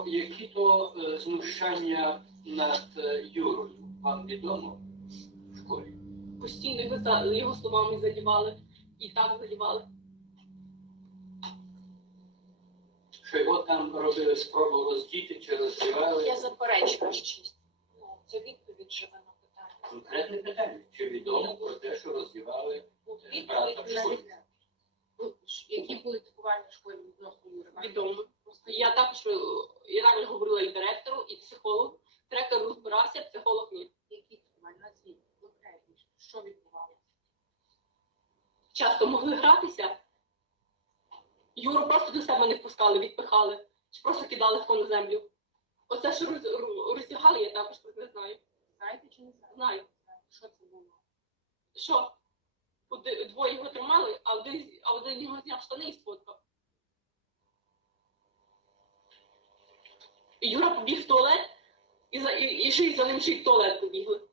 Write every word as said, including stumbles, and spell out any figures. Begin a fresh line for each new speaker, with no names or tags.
про які то е, знущання над е, Юрою вам відомо в школі?
Постійно його, за- його словами задівали. І так задівали.
Що його там робили спробу роздіти чи роздівали?
Я заперечую щось. Ну, це відповідь живе на питання.
Конкретне питання. Чи відомо про те, що роздівали
Ну,
е, брата в
відповідь
школі?
живе. Ну, ш- Які були типування в школі відносно Юри?
Відомо. Я також, е, я також говорила і директору, і психологу. Директор розбирався, психолог ні.
Які типування? Назвіть конкретніше. Що відбувалося?
Часто могли гратися. Юру просто до себе не впускали, відпихали. Чи просто кидали в на землю. Оце, що роз, роз- роздягали, я також про це знаю.
Знаєте чи не знаєте?
Знаю.
Що це було?
Що? Оди- Двоє його тримали, а один, а один його зняв штани і сфоткав. І Юра побіг в туалет, і, за, і, і ще й за ним ще й в туалет побігли.